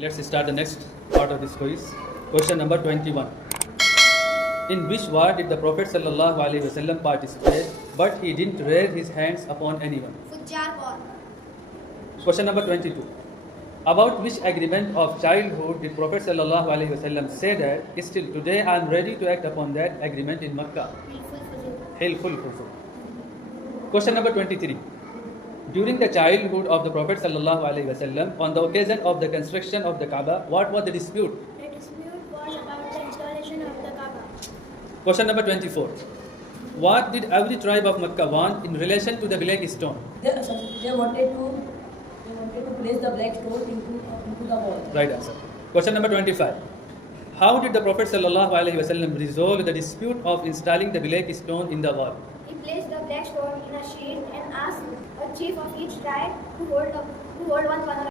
Let's start the next part of this quiz. Question number 21. In which war did the Prophet ﷺ participate, but he didn't raise his hands upon anyone? Fujjar war. Question number 22. About which agreement of childhood did Prophet ﷺ say that still today I am ready to act upon that agreement in Makkah? Hilful Fuzul. Question number 23. During the childhood of the Prophet ﷺ, on the occasion of the construction of the Kaaba, what was the dispute? The dispute was about the installation of the Kaaba. Question number 24. What did every tribe of Makkah want in relation to the black stone? They wanted to place the black stone into the wall. Right answer. Question number 25. How did the Prophet ﷺ resolve the dispute of installing the black stone in the wall? He placed the black stone in a sheet and asked a chief of each tribe to hold one corner